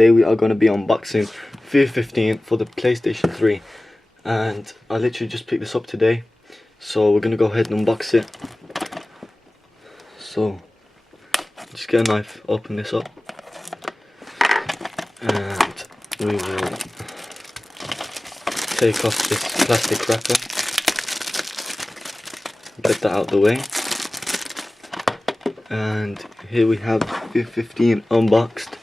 today we are going to be unboxing FIFA 15 for the PlayStation 3, and I literally just picked this up today, so we're going to go ahead and unbox it. So just get a knife, open this up, and we will take off this plastic wrapper, get that out of the way, and here we have FIFA 15 unboxed.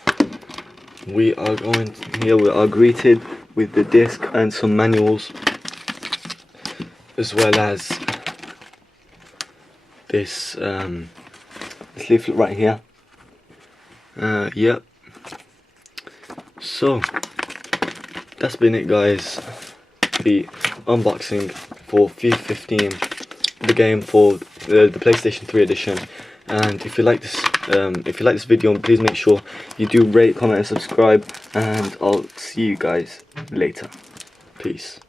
We are greeted with the disc and some manuals, as well as this leaflet right here. Yep. So that's been it, guys. The unboxing for FIFA 15, the game for the PlayStation 3 edition. And if you like this video, please make sure you do rate, comment and subscribe, and I'll see you guys later. Peace.